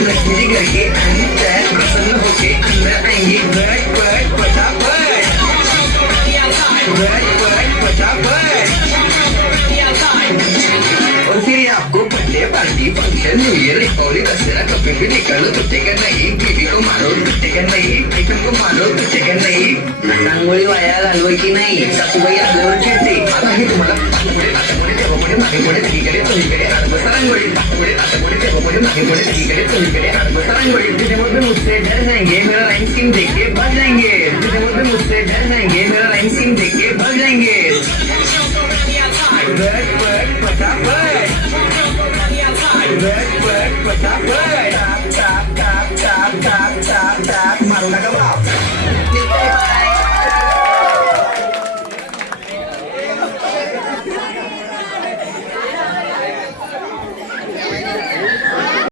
लक्ष्मी जी घर के आएंगी, चैन प्रसन्न होके अंदर आएंगी। बट बट पटापट, बट बट पटापट। और फिर आपको birthday party function new year रिकॉर्डी दशहरा कभी भी निकालो तो टेकन नहीं, बीबी को मारो तो टेकन नहीं, टेकन को मारो तो टेकन नाही। रांगोळी वाया घालवायची नाही, सासूबाई आपल्यावर चिडते। आता हे तुम्हाला पुढे नाटपुढे तेव्हापुढे मागे पुढे सगळीकडे चोहीकडे आडबसा रांगोळी, पुढे नाटपुढे तेव्हापुढे मागे पुढे सगळीकडे चोहीकडे आडबसा रांगोळी। तुझे मुझे मुझसे डर जाएंगे, मेरा राइम स्कीम देख के भाग जाएंगे। तुझे मुझे मुझसे डर जाएंगे, मेरा राइम स्कीम देख के भाग जाएंगे। बट बट पटापट, बट बट पटापट।